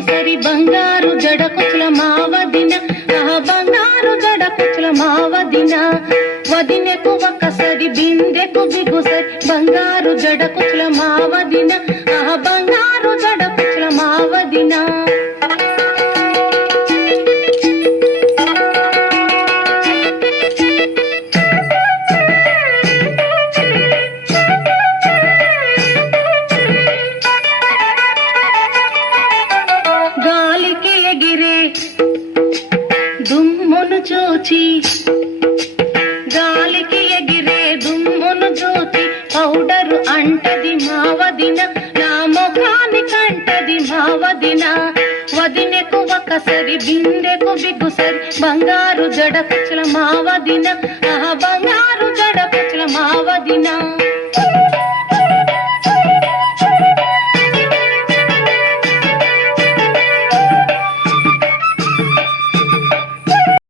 బిగుసరి బంగారు జడ కుచుల మావదిన బంగారు జడ కుచుల మావదిన వదినెకు ఒకసరి బిందెకు బిగుసరి బంగారు జడ కుచుల మావదిన బంగారు జడ కుచుల మావదిన గాలికి ఎగిరే దుమ్మును చూచి గాలికి ఎగిరే దుమ్మును చూచి పౌడరు అంటది మావదిన నా ముఖాని కంటది మావదిన వదినెకు ఒకసరి బిందెకు బిగుసరి బంగారు జడ కుచుల మావదిన బంగారు జడ కుచుల మావదిన